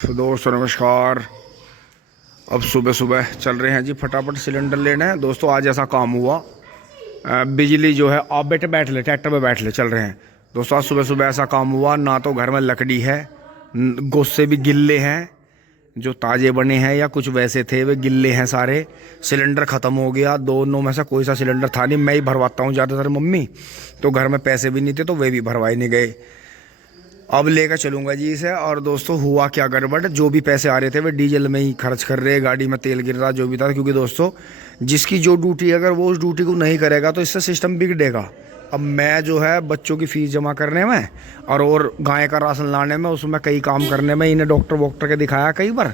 तो दोस्तों नमस्कार। अब सुबह सुबह चल रहे हैं जी फटाफट सिलेंडर लेने हैं। दोस्तों आज ऐसा काम हुआ, बिजली जो है आप बेटे बैठ ले, ट्रैक्टर पे बैठ ले, चल रहे हैं। दोस्तों आज सुबह सुबह ऐसा काम हुआ, ना तो घर में लकड़ी है, गोश्ते भी गिल्ले हैं, जो ताज़े बने हैं या कुछ वैसे थे वे गिल्ले हैं सारे। सिलेंडर ख़त्म हो गया, दोनों में से कोई सा सिलेंडर था नहीं। मैं ही भरवाता हूँ ज़्यादातर, मम्मी तो घर में पैसे भी नहीं थे तो वे भी भरवाए नहीं गए। अब लेकर चलूंगा जी इसे। और दोस्तों हुआ क्या गड़बड़, जो भी पैसे आ रहे थे वे डीजल में ही खर्च कर रहे, गाड़ी में तेल गिर रहा, जो भी था। क्योंकि दोस्तों जिसकी जो ड्यूटी, अगर वो उस ड्यूटी को नहीं करेगा तो इससे सिस्टम बिगड़ेगा। अब मैं जो है बच्चों की फीस जमा करने में और गाय का राशन लाने में, उसमें कई काम करने में, इन्हें डॉक्टर वॉक्टर के दिखाया कई बार।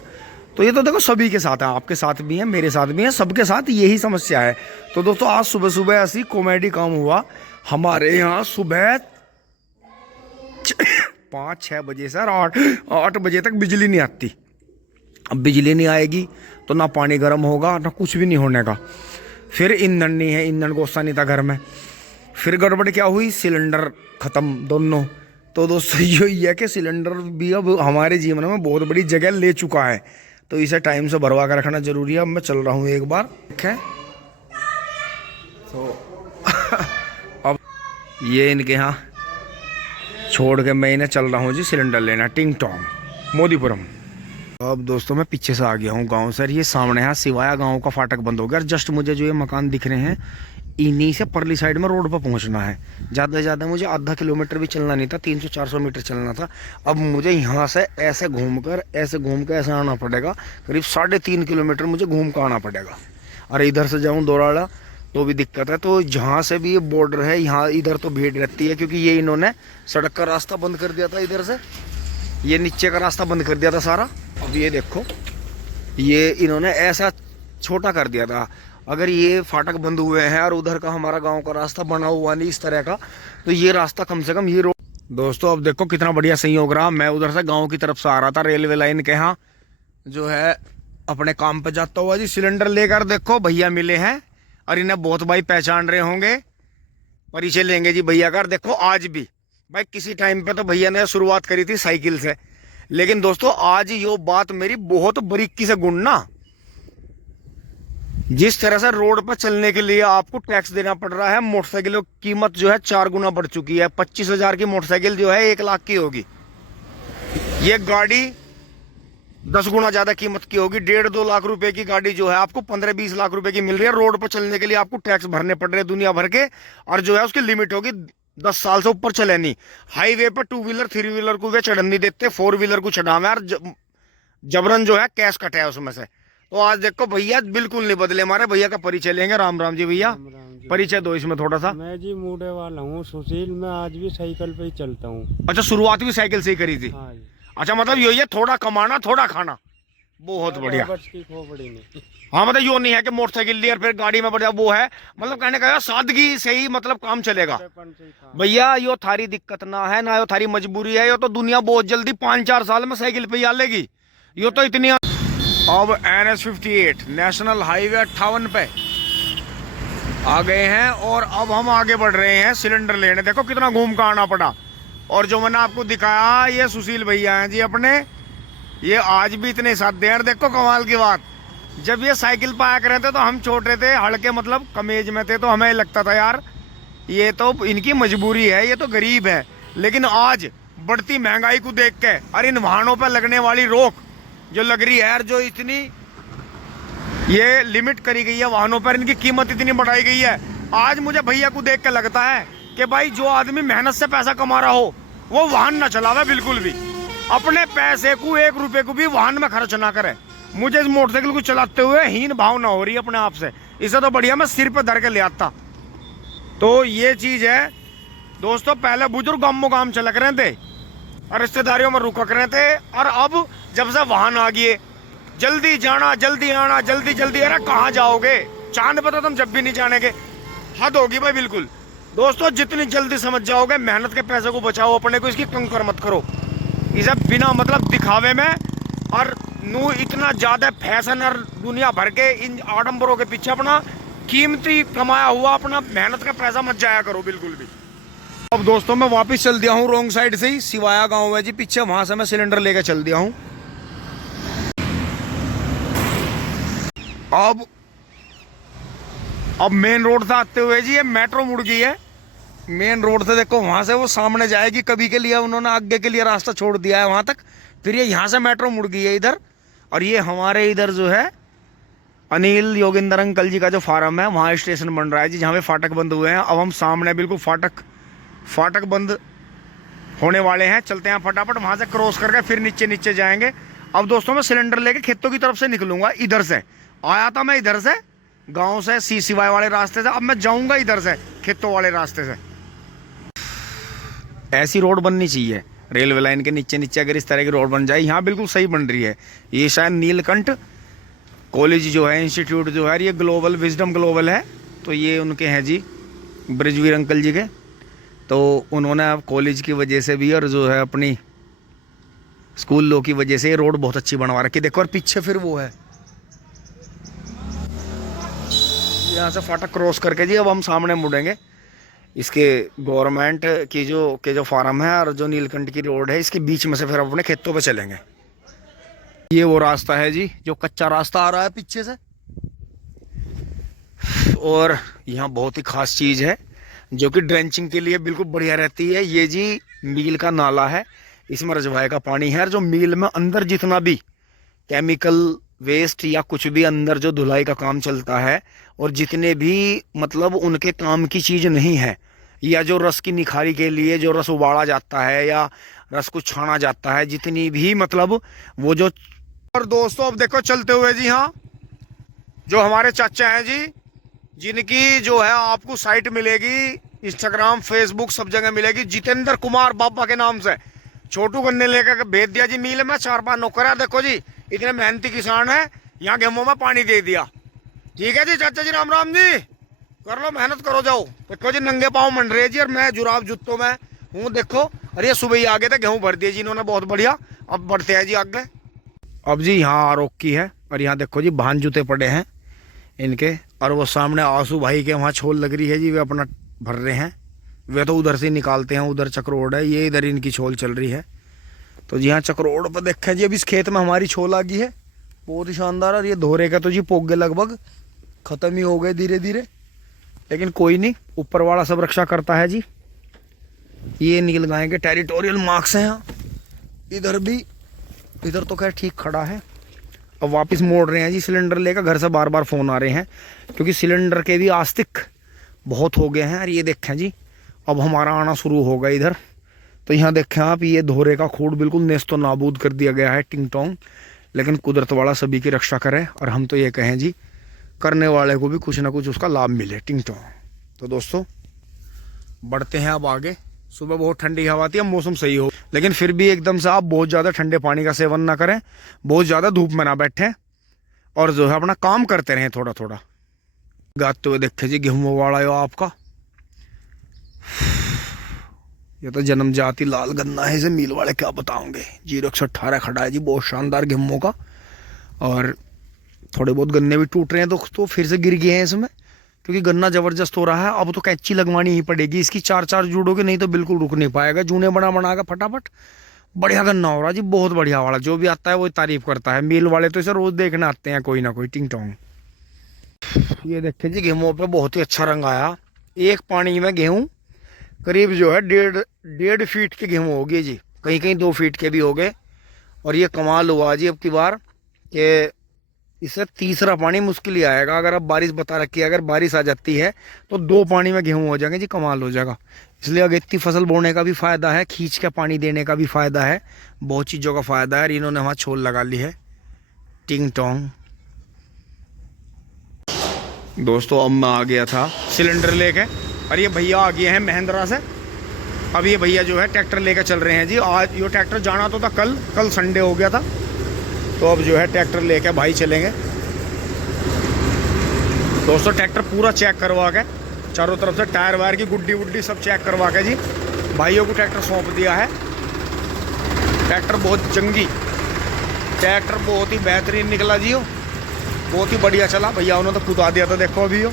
तो ये तो देखो सभी के साथ है, आपके साथ भी है, मेरे साथ भी है, सबके साथ यही समस्या है। तो दोस्तों आज सुबह सुबह ऐसी कॉमेडी काम हुआ हमारे यहाँ। सुबह 5-6 बजे से 8 बजे तक बिजली नहीं आती। अब बिजली नहीं आएगी तो ना पानी गर्म होगा ना कुछ भी नहीं होने का। फिर ईंधन नहीं है, ईंधन गोस्ता नहीं था घर में। फिर गड़बड़ क्या हुई, सिलेंडर ख़त्म दोनों। तो दोस्तों यही है कि सिलेंडर भी अब हमारे जीवन में बहुत बड़ी जगह ले चुका है, तो इसे टाइम से भरवा कर रखना जरूरी है। अब मैं चल रहा हूँ एक बार, ठीक है। तो अब ये इनके यहाँ छोड़ के मैं इन्हें चल रहा हूँ जी सिलेंडर लेना, टिंग टोंग मोदीपुरम। अब दोस्तों मैं पीछे से आ गया हूँ गांव से। ये सामने है सिवाया गांव का फाटक बंद हो गया। और जस्ट मुझे जो ये मकान दिख रहे हैं इन्हीं से परली साइड में रोड पर पहुंचना है। ज़्यादा से ज़्यादा मुझे आधा किलोमीटर भी चलना नहीं था, 300-400 मीटर चलना था। अब मुझे यहाँ से ऐसे घूम कर ऐसे आना पड़ेगा। करीब 3.5 किलोमीटर मुझे घूम कर आना पड़ेगा। और इधर से जाऊँ दौड़ाला तो भी दिक्कत है। तो जहाँ से भी ये बॉर्डर है, यहाँ इधर तो भीड़ रहती है, क्योंकि ये इन्होंने सड़क का रास्ता बंद कर दिया था। इधर से ये नीचे का रास्ता बंद कर दिया था सारा। अब ये देखो, ये इन्होंने ऐसा छोटा कर दिया था। अगर ये फाटक बंद हुए हैं और उधर का हमारा गांव का रास्ता बना हुआ नहीं इस तरह का, तो ये रास्ता कम से कम ये रोड। दोस्तों अब देखो कितना बढ़िया संयोग रहा। मैं उधर से गाँव की तरफ से आ रहा था, रेलवे लाइन के यहाँ जो है अपने काम पे जाता हुआ जी, सिलेंडर लेकर देखो भैया मिले हैं। और इन्हें बहुत भाई पहचान रहे होंगे, परिचय लेंगे जी भैया का। देखो आज भी भाई किसी टाइम पे तो भैया ने शुरुआत करी थी साइकिल से, लेकिन दोस्तों आज ये बात मेरी बहुत बारीकी से गुणना। जिस तरह से रोड पर चलने के लिए आपको टैक्स देना पड़ रहा है, मोटरसाइकिलों की कीमत जो है 4 गुना बढ़ चुकी है। 25,000 की मोटरसाइकिल जो है 1 लाख की होगी। ये गाड़ी 10 गुना ज्यादा कीमत की होगी। 1.5-2 लाख रुपए की गाड़ी जो है आपको 15-20 लाख रुपए की मिल रही है। रोड पर चलने के लिए आपको टैक्स भरने पड़ रहे हैं दुनिया भर के, और जो है उसकी लिमिट होगी 10 साल से ऊपर चले नहीं। हाईवे पर 2 व्हीलर 3 व्हीलर को वे चढ़न नहीं देते, 4 व्हीलर को चढ़ावे और जबरन जो है कैश कटे है उसमें से। तो आज देखो भैया बिल्कुल नहीं बदले। हमारे भैया का परिचय लेंगे। राम राम जी भैया, परिचय दो इसमें थोड़ा सा। मैं जी मूडे वाला हूँ सुशील। मैं आज भी साइकिल पे ही चलता हूँ। अच्छा, शुरुआत भी साइकिल से ही करी थी। हाँ जी। अच्छा, मतलब यही है, थोड़ा कमाना थोड़ा खाना। बहुत बढ़िया। हाँ, मतलब यो नहीं है कि मोटरसाइकिल ली और फिर गाड़ी में बढ़िया वो है, मतलब कहने का सादगी से ही मतलब काम चलेगा। भैया यो थारी दिक्कत ना है, ना यो थारी मजबूरी है। यो तो दुनिया बहुत जल्दी 5-4 साल में साइकिल पे ही आ लेगी। यो तो इतनी। अब NH58 नेशनल हाईवे 58 पे आ गए हैं और अब हम आगे बढ़ रहे हैं सिलेंडर लेने। देखो कितना घूम कर आना पड़ा। और जो मैंने आपको दिखाया ये सुशील भैया हैं जी अपने, ये आज भी इतने साथ दे। देखो कमाल की बात, जब ये साइकिल पे आया करते तो हम छोटे थे, हड़के मतलब कम एज में थे, तो हमें लगता था यार ये तो इनकी मजबूरी है, ये तो गरीब है। लेकिन आज बढ़ती महंगाई को देख के और इन वाहनों पर लगने वाली रोक जो लग रही है, जो इतनी ये लिमिट करी गई है वाहनों पर, इनकी कीमत इतनी बढ़ाई गई है, आज मुझे भैया को देख के लगता है कि भाई जो आदमी मेहनत से पैसा कमा रहा हो वो वाहन ना चलावे बिल्कुल भी। अपने पैसे को 1 रुपए को भी वाहन में खर्च ना करे। मुझे इस मोटरसाइकिल को चलाते हुए हीन भाव ना हो रही अपने आप से। इससे तो बढ़िया मैं सिर पे धर के ले आता। तो ये चीज है दोस्तों। पहले बुजुर्ग गामों गाम चला रहे थे और रिश्तेदारियों में रुका रहे थे, और अब जब से वाहन आ गए, जल्दी जाना जल्दी आना, जल्दी जल्दी। अरे कहाँ जाओगे, चांद पे तो तुम जब भी नहीं जाने के। हद होगी भाई बिल्कुल। दोस्तों जितनी जल्दी समझ जाओगे, मेहनत के पैसे को बचाओ अपने को, इसकी कंकर मत करो। इसे बिना मतलब दिखावे में और नू इतना ज्यादा फैशन और दुनिया भर के इन आडंबरों के पीछे अपना कीमती कमाया हुआ अपना मेहनत का पैसा मत जाया करो बिल्कुल भी। अब दोस्तों मैं वापस चल दिया हूँ रॉन्ग साइड से ही। सिवाया गांव है जी पीछे, वहां से मैं सिलेंडर लेकर चल दिया हूँ। अब मेन रोड से आते हुए जी ये मेट्रो मुड़ गई है। मेन रोड से देखो वहां से वो सामने जाएगी, कभी के लिए उन्होंने आगे के लिए रास्ता छोड़ दिया है वहां तक, फिर ये यहाँ से मेट्रो मुड़ गई है इधर। और ये हमारे इधर जो है अनिल योगिंदर अंकल जी का जो फार्म है वहाँ स्टेशन बन रहा है जी, जहाँ पे फाटक बंद हुए हैं। अब हम सामने बिल्कुल फाटक बंद होने वाले हैं, चलते हैं फटाफट वहाँ से क्रॉस करके फिर नीचे जाएंगे। अब दोस्तों मैं सिलेंडर लेके खेतों की तरफ से निकलूंगा। इधर से आया था मैं, इधर से गाँव से सीसीवाई वाले रास्ते से, अब मैं जाऊँगा इधर से खेतों वाले रास्ते से। ऐसी रोड बननी चाहिए रेलवे लाइन के नीचे अगर इस तरह की रोड बन जाए। यहाँ बिल्कुल सही बन रही है। ये शायद नीलकंठ कॉलेज जो है, इंस्टीट्यूट जो है, ये ग्लोबल विजडम ग्लोबल है, तो ये उनके हैं जी ब्रिजवीर अंकल जी के। तो उन्होंने अब कॉलेज की वजह से भी और जो है अपनी स्कूल लो की वजह से ये रोड बहुत अच्छी बनवा रखी। देखो और पीछे फिर वो है, यहाँ से फाटक क्रॉस करके जी अब हम सामने मुड़ेंगे। इसके गवर्नमेंट की जो फार्म है और जो नीलकंठ की रोड है, इसके बीच में से फिर अपने खेतों पे चलेंगे। ये वो रास्ता है जी जो कच्चा रास्ता आ रहा है पीछे से। और यहाँ बहुत ही खास चीज है जो कि ड्रेंचिंग के लिए बिल्कुल बढ़िया रहती है। ये जी मील का नाला है, इसमें रजवाए का पानी है। और जो मील में अंदर जितना भी केमिकल वेस्ट या कुछ भी अंदर जो धुलाई का काम चलता है, और जितने भी मतलब उनके काम की चीज नहीं है, या जो रस की निखारी के लिए जो रस उबाला जाता है या रस को छाना जाता है, जितनी भी मतलब वो जो। और दोस्तों अब देखो चलते हुए जी, हाँ जो हमारे चाचा हैं जी, जिनकी जो है आपको साइट मिलेगी इंस्टाग्राम फेसबुक सब जगह मिलेगी, जितेंद्र कुमार बाबा के नाम से। छोटू गन्ने लेकर भेज दिया जी मील में, 4-5 नौकर है। देखो जी इतने मेहनती किसान है, यहाँ गेहूं में पानी दे दिया। ठीक है जी चाचा जी, राम राम जी, कर लो मेहनत करो जाओ। देखो जी नंगे पाँव मंड रहे जी, और मैं जुराब जूतों में हूँ। देखो अरे सुबह ही आगे थे, गेहूं भर दिए जी इन्होंने, बहुत बढ़िया। अब बढ़ते हैं जी आगे। अब जी यहाँ आरोप की है, और यहाँ देखो जी भान जूते पड़े हैं इनके। और वो सामने आंसू भाई के वहाँ छोल लग रही है जी, वे अपना भर रहे हैं। वे तो उधर से निकालते हैं, उधर चक्रोड है, ये इधर इनकी छोल चल रही है। तो जी हाँ चक्रोड पर देखें जी, अब इस खेत में हमारी छोल आ गई है, बहुत ही शानदार। और ये धोरे का तो जी पोगे लगभग खत्म ही हो गए धीरे धीरे, लेकिन कोई नहीं, ऊपर वाला सब रक्षा करता है जी। ये नील गाय के टेरिटोरियल मार्क्स हैं यहाँ, इधर भी, इधर तो खैर ठीक खड़ा है। अब वापस मोड़ रहे हैं जी सिलेंडर लेकर। घर से बार बार फ़ोन आ रहे हैं क्योंकि सिलेंडर के भी आस्तिक बहुत हो गए हैं। और ये देखें जी अब हमारा आना शुरू होगा इधर। तो यहाँ देखें आप, ये धोरे का खूड बिल्कुल नेस्तो नाबूद कर दिया गया है, टिंग टोंग। लेकिन कुदरत वाला सभी की रक्षा करे, और हम तो ये कहें जी करने वाले को भी कुछ ना कुछ उसका लाभ मिले, टिंग टोंग। तो दोस्तों बढ़ते हैं अब आगे। सुबह बहुत ठंडी हवा आती है, मौसम सही हो, लेकिन फिर भी एकदम से आप बहुत ज़्यादा ठंडे पानी का सेवन ना करें, बहुत ज़्यादा धूप में ना बैठें, और जो है अपना काम करते रहें थोड़ा थोड़ा। गाते हुए देखे जी गेहूं वाला है आपका, ये तो जन्म जाति लाल गन्ना है, इसे मील वाले क्या बताओगे। 0-118 खड़ा है जी, बहुत शानदार गेहूं का। और थोड़े बहुत गन्ने भी टूट रहे हैं दोस्तों, फिर से गिर गए हैं इसमें, क्योंकि गन्ना जबरदस्त हो रहा है। अब तो कैंची लगवानी ही पड़ेगी इसकी, 4-4 जुड़ोगे, नहीं तो बिल्कुल रुक नहीं पाएगा। जूने बना के फटाफट बढ़िया गन्ना हो रहा जी, बहुत बढ़िया वाला। जो भी आता है वो तारीफ करता है। मील वाले तो इसे रोज देखने आते हैं कोई ना कोई, टिंग टोंग। ये देखें जी गेहूं पे बहुत ही अच्छा रंग आया। एक पानी में गेहूं करीब जो है 1.5 फीट के गेहूं हो गए जी, कहीं कहीं 2 फीट के भी हो गए। और ये कमाल हुआ जी अब की बार कि इससे तीसरा पानी मुश्किल ही आएगा। अगर अब बारिश बता रखी है, अगर बारिश आ जाती है तो 2 पानी में गेहूं हो जाएंगे जी, कमाल हो जाएगा। इसलिए अगेती फसल बोने का भी फायदा है, खींच के पानी देने का भी फायदा है, बहुत चीज़ों का फायदा है। इन्होंने वहाँ छोल लगा ली है, टिंग टोंग। दोस्तों अब मैं आ गया था सिलेंडर लेके, और ये भैया आ गए हैं महिंद्रा से। अब ये भैया जो है ट्रैक्टर लेकर चल रहे हैं जी। आज ये ट्रैक्टर जाना तो था कल संडे हो गया था, तो अब जो है ट्रैक्टर लेके भाई चलेंगे। दोस्तों ट्रैक्टर पूरा चेक करवा के, चारों तरफ से टायर वायर की गुड्डी वुड्डी सब चेक करवा के जी भाइयों को ट्रैक्टर सौंप दिया है। ट्रैक्टर बहुत जंगी, ट्रैक्टर बहुत ही बेहतरीन निकला जी, बहुत ही बढ़िया चला। भैया उन्होंने तो कुदा दिया था, देखो अभी हो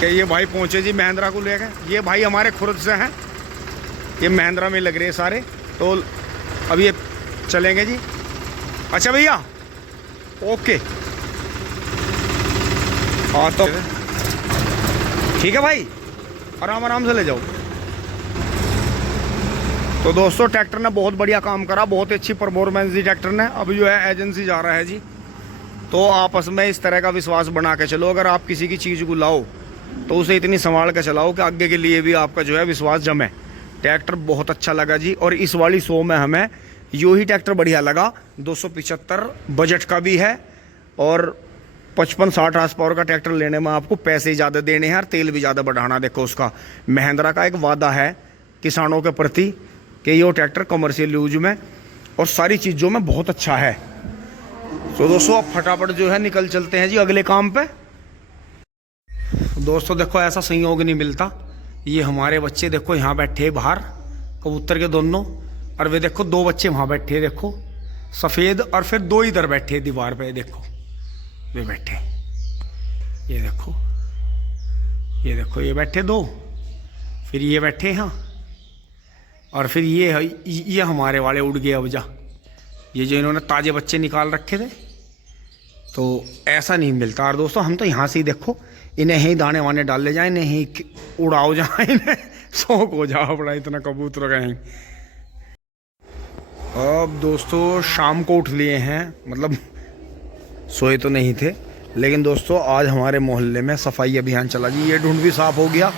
कि ये भाई पहुंचे जी महिंद्रा को लेकर। ये भाई हमारे खुर्द से हैं, ये महिंद्रा में लग रहे हैं सारे, तो अब ये चलेंगे जी। अच्छा भैया ओके हाँ तो ठीक है भाई, आराम आराम से ले जाओ। तो दोस्तों ट्रैक्टर ने बहुत बढ़िया काम करा, बहुत अच्छी परफॉर्मेंस दी ट्रैक्टर ने। अब जो है एजेंसी जा रहा है जी। तो आपस में इस तरह का विश्वास बना के चलो। अगर आप किसी की चीज़ को लाओ तो उसे इतनी संभाल के चलाओ कि आगे के लिए भी आपका जो है विश्वास जमे। ट्रैक्टर बहुत अच्छा लगा जी। और इस वाली 100 में हमें यो ही ट्रैक्टर बढ़िया लगा। 275 बजट का भी है और 55-60 हार्स पावर का ट्रैक्टर लेने में आपको पैसे ज़्यादा देने हैं और तेल भी ज़्यादा बढ़ाना। देखो उसका महिंद्रा का एक वादा है किसानों के प्रति कि ये ट्रैक्टर कमर्शियल यूज में और सारी चीज़ों में बहुत अच्छा है। तो दोस्तों अब फटाफट जो है निकल चलते हैं जी अगले काम पे। दोस्तों देखो ऐसा संयोग नहीं मिलता। ये हमारे बच्चे देखो यहाँ बैठे बाहर, कबूतर के दोनों, और वे देखो 2 बच्चे वहाँ बैठे देखो सफ़ेद, और फिर 2 इधर बैठे दीवार पे देखो वे बैठे। ये देखो ये बैठे 2, फिर ये बैठे यहाँ, और फिर ये हमारे वाले उड़ गए अब जा। ये जो इन्होंने ताज़े बच्चे निकाल रखे थे। तो ऐसा नहीं मिलता। और दोस्तों हम तो यहाँ से ही देखो इन्हें ही दाने वाने डाल ले जाए, इन्हें ही उड़ाओ जाए, इन्हें शौक हो जाओ बड़ा इतना कबूतर का ही। अब दोस्तों शाम को उठ लिए हैं, मतलब सोए तो नहीं थे, लेकिन दोस्तों आज हमारे मोहल्ले में सफाई अभियान चला जी। ये ढूंढ भी साफ हो गया,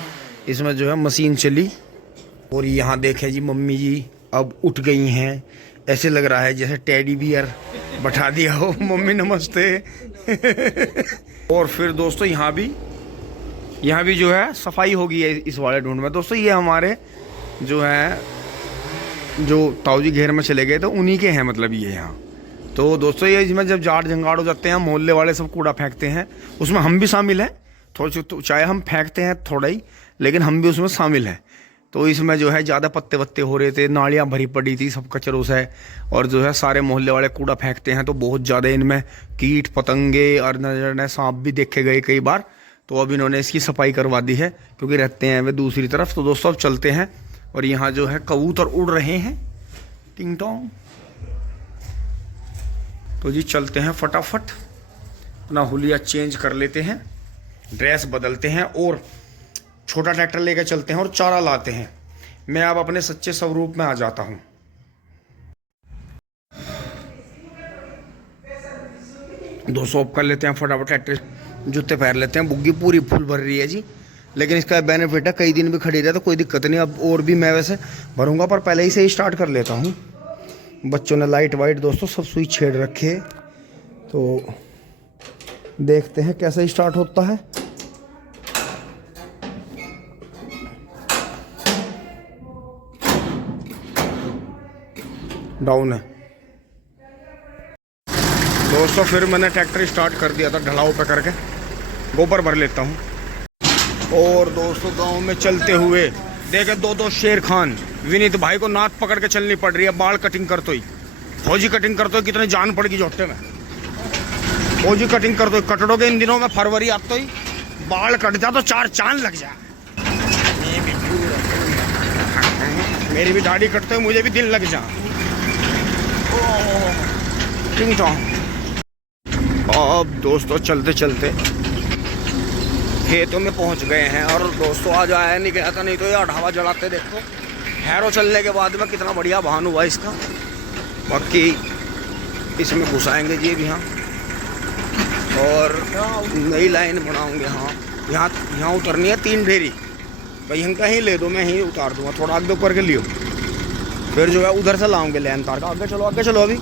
इसमें जो है मशीन चली। और यहाँ देखें जी मम्मी जी अब उठ गई हैं। ऐसे लग रहा है जैसे टेडी बियर बैठा दिया हो। मम्मी नमस्ते। और फिर दोस्तों यहाँ भी जो है सफाई होगी है इस वाले ढूंढ में। दोस्तों ये हमारे जो है जो ताऊ जी घेर में चले गए तो उन्हीं के हैं, मतलब ये यहाँ। तो दोस्तों ये इसमें जब जाड़ जंगाड़ हो जाते हैं, मोहल्ले वाले सब कूड़ा फेंकते हैं, उसमें हम भी शामिल हैं थोड़ी, तो चाहे हम फेंकते हैं थोड़ा ही, लेकिन हम भी उसमें शामिल हैं। तो इसमें जो है ज़्यादा पत्ते वत्ते हो रहे थे, नालियाँ भरी पड़ी थी सब कचरों से, और जो है सारे मोहल्ले वाले कूड़ा फेंकते हैं, तो बहुत ज़्यादा इनमें कीट पतंगे और न सांप भी देखे गए कई बार। तो अब इन्होंने इसकी सफाई करवा दी है क्योंकि रहते हैं वे दूसरी तरफ। तो दोस्तों अब चलते हैं, और यहाँ जो है कबूतर उड़ रहे हैं टिंग टोंग। तो जी चलते हैं फटाफट, अपना हुलिया चेंज कर लेते हैं, ड्रेस बदलते हैं और छोटा ट्रैक्टर लेकर चलते हैं और चारा लाते हैं। मैं अब अपने सच्चे स्वरूप में आ जाता हूं। दोस्तों अब कर लेते हैं फटाफट ट्रैक्टर, जूते पहन लेते हैं। बुग्गी पूरी फुल भर रही है जी, लेकिन इसका बेनिफिट है कई दिन भी खड़ी रहे तो कोई दिक्कत नहीं। अब और भी मैं वैसे भरूंगा, पर पहले ही से ही स्टार्ट कर लेता हूँ। बच्चों ने लाइट वाइट दोस्तों सब स्विच छेड़ रखे, तो देखते हैं कैसे स्टार्ट होता है। डाउन है दोस्तों। फिर मैंने ट्रैक्टर स्टार्ट कर दिया था ढलाव पे करके। गोबर भर लेता हूँ। और दोस्तों गांव में चलते हुए देखे 2 शेर खान। विनीत भाई को नाक पकड़ के चलनी पड़ रही है, बाल कटिंग करते ही, फौजी कटिंग करते हुए कितने जान पड़ गई जोटे में। फौजी कटिंग करते हुए कटड़ों के इन दिनों में फरवरी आते ही बाल कट जा तो 4 चांद लग जाए। मेरी भी दाढ़ी कटते हुए मुझे भी दिल लग जा। अब दोस्तों चलते चलते खेतों में पहुंच गए हैं। और दोस्तों आज आया नहीं गया था, नहीं तो ये अढ़ावा जलाते। देखो हैरो चलने के बाद में कितना बढ़िया वाहन हुआ इसका। बाकी इसमें घुसाएंगे जी भी यहाँ, और नई लाइन बनाऊंगे। हाँ यहाँ उतरनी है 3 ढेरी भाई, हम कहीं ले दो, मैं यहीं उतार दूंगा। थोड़ा आगे ऊपर के लियो, फिर जो है उधर से लाऊंगे लैन तार का। आगे चलो अभी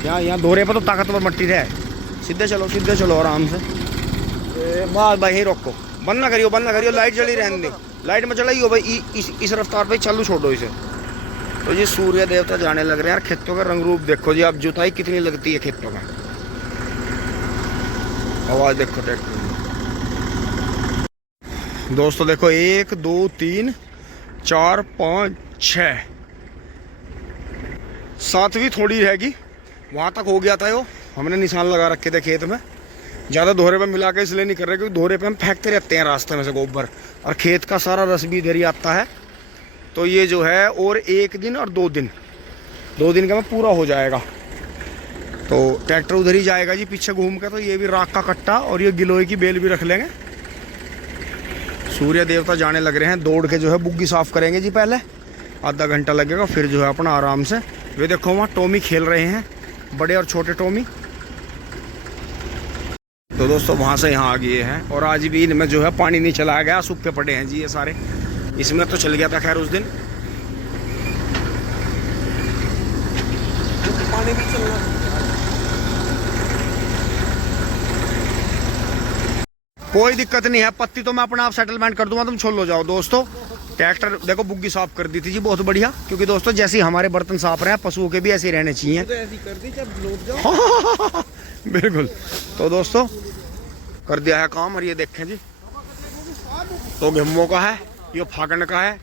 यहाँ दोहरे पर तो ताकतवर मट्टी है। सीधे चलो आराम से। बस भाई यहीं रोको, बंद ना करियो। लाइट जली रहने दो, लाइट में चलाइयो भाई। इस रफ्तार पे चालू छोड़ो इसे। तो जी सूर्य देवता जाने लग रहे हैं यार। खेतों का रंग रूप देखो जी, अब जुताई कितनी लगती है खेतों में। आवाज देखो ट्रैक्टर दोस्तों, देखो 1 2 3 4 5 6 7वीं थोड़ी रहेगी, वहाँ तक हो गया था। वो हमने निशान लगा रखे थे खेत में। ज़्यादा दोहरे पे मिला के इसलिए नहीं कर रहे क्योंकि दोहरे पे हम फेंकते रहते हैं रास्ते में से गोबर, और खेत का सारा रस भी इधर ही आता है। तो ये जो है और 1 दिन और 2 दिन का में पूरा हो जाएगा। तो ट्रैक्टर उधर ही जाएगा जी पीछे घूम के। तो ये भी राख का कट्टा और ये गिलोय की बेल भी रख लेंगे। सूर्य देवता जाने लग रहे हैं, दौड़ के जो है बुग्गी साफ करेंगे जी। पहले आधा घंटा लगेगा, फिर जो है अपना आराम से। वे देखो वहाँ टॉमी खेल रहे हैं, बड़े और छोटे टॉमी। तो दोस्तों वहाँ से यहाँ आ गए हैं और आज भी इनमें जो है पानी नहीं चलाया गया, सूखे पड़े हैं जी ये सारे। इसमें तो चल गया था खैर उस दिन पानी भी चल रहा। कोई दिक्कत नहीं है, पत्ती तो मैं अपना आप सेटलमेंट कर दूंगा, तुम छोड़ लो जाओ। दोस्तों ट्रैक्टर देखो बुग्गी साफ कर दी थी जी, बहुत बढ़िया। क्योंकि दोस्तों जैसे ही हमारे बर्तन साफ रहे हैं, पशुओं के भी ऐसे ही रहने चाहिए। तो ऐसी कर दी जब लोग जाओ। बिल्कुल। तो दोस्तों कर दिया है काम। और ये देखें जी, तो गेहूं का है, ये फागण का है,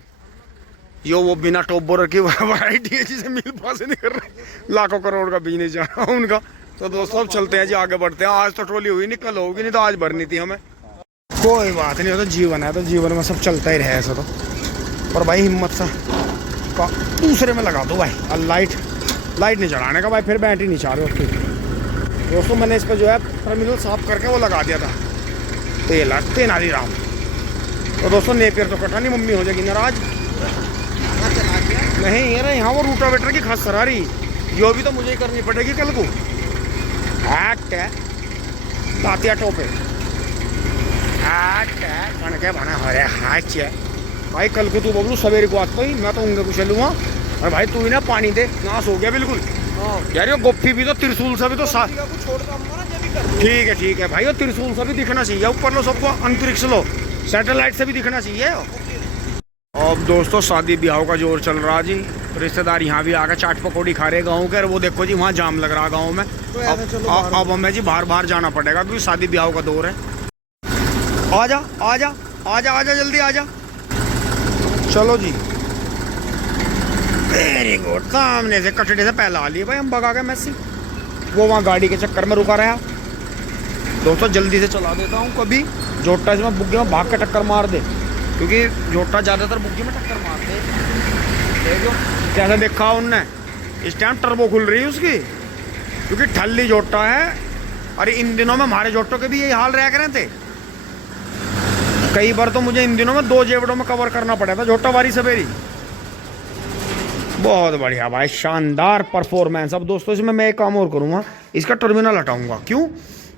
ये वो बिना टॉप बोरर की वैरायटी है जिसे मिल पास नहीं कर रहे, लाखों करोड़ का बिजनेस जा रहा है उनका। तो दोस्तों अब चलते हैं जी, आगे बढ़ते हैं। आज तो ट्रॉली हुई नहीं, कल होगी, नहीं तो आज भरनी थी हमें। कोई बात नहीं, हो तो जीवन है, तो जीवन में सब चलता ही रहे ऐसा तो। पर भाई हिम्मत सा का दूसरे में लगा दो भाई। और लाइट नहीं चढ़ाने का भाई, फिर बैटरी नहीं चाह रहे उसकी। दोस्तों मैंने इस पर जो है टर्मिनल साफ करके वो लगा दिया था, तेल तेनाली राम। तो दोस्तों नेपियर तो कटा नहीं, मम्मी हो जाएगी नाराज। नहीं यार, यहाँ वो रूटावेटर की खास सरारी, यो भी तो मुझे ही करनी पड़ेगी कल को। हैट है तातिया टोपे, हैट है कणके बना हरे हाच है भाई। कल को तू बबलू सवेरे को आता ही, मैं तो उंगे को चलूँगा। और भाई तू ही ना पानी दे, नाश हो गया बिल्कुल यार। ये गोप्पी भी तो त्रिशूल से भी तो ठीक है भाई, वो त्रिशूल से भी दिखना चाहिए। ऊपर लो सबको, अंतरिक्ष लो, सैटेलाइट से भी दिखना चाहिए। अब दोस्तों शादी ब्याह का जोर चल रहा जी, रिश्तेदार यहाँ भी आकर चाट पकौड़ी खा रहे गाँव के। वो देखो जी वहाँ जाम लग रहा गाँव में। अब हमें जी बाहर जाना पड़ेगा क्योंकि शादी ब्याह का दौर है। आजा आजा आजा आजा जल्दी आजा, चलो जी। वेरी गुड, सामने से कटड़े से पहले आ लिए भाई हम भगा के मैसी। वो वहाँ गाड़ी के चक्कर में रुका रहा। दोस्तों जल्दी से चला देता हूँ, कभी जोटा इसमें बुग्गे में भाग के टक्कर मार दे, क्योंकि जोटा ज़्यादातर बुग्गी में टक्कर मारते हैं। देखो कैसे देखा उनने, इस टाइम टर्बो खुल रही है उसकी, क्योंकि ठल्ली जोटा है। अरे इन दिनों में हमारे जोटों के भी यही हाल रहा करे थे। कई बार तो मुझे इन दिनों में 2 जेवड़ों में कवर करना पड़ा था जोटा वारी सवेरी। बहुत बढ़िया भाई, शानदार परफॉर्मेंस। अब दोस्तों इसमें मैं एक काम और करूँगा, इसका टर्मिनल हटाऊंगा। क्यों?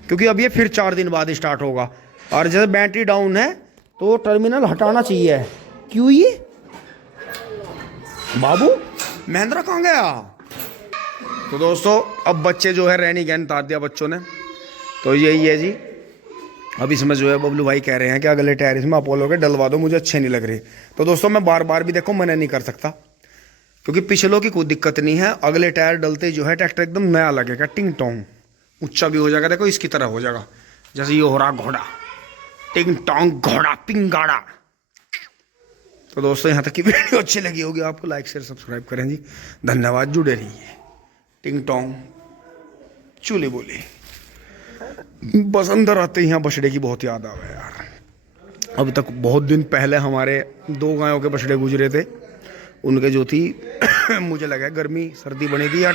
क्योंकि अब ये फिर 4 दिन बाद स्टार्ट होगा, और जैसे बैटरी डाउन है तो टर्मिनल हटाना चाहिए। क्यों ये बाबू महेंद्र कहाँ गया? तो दोस्तों अब बच्चे जो है रैनी गैन उतार दिया बच्चों ने, तो यही है जी। अब इसमें जो है बबलू भाई कह रहे हैं कि अगले टायर इसमें अपोलो के डलवा दो, मुझे अच्छे नहीं लग रहे। तो दोस्तों मैं बार भी देखो मना नहीं कर सकता, क्योंकि पिछलों की कोई दिक्कत नहीं है। अगले टायर डलते जो है ट्रैक्टर एकदम नया लगेगा, टिंग टोंग, ऊंचा भी हो जाएगा। देखो इसकी तरह हो जाएगा जैसे ये हो रहा घोड़ा, टिंग टोंग घोड़ा पिंगाड़ा। तो दोस्तों यहाँ तक की वीडियो अच्छी लगी होगी आपको, लाइक शेयर सब्सक्राइब करें जी। धन्यवाद, जुड़े रहिए। टिंग टोंग चूली बोली, बस अंदर आते ही यहाँ बछड़े की बहुत याद आ गया यार। अब तक बहुत दिन पहले हमारे 2 गायों के बछड़े गुजरे थे, उनके जो थी मुझे लगा गर्मी सर्दी बनी थी या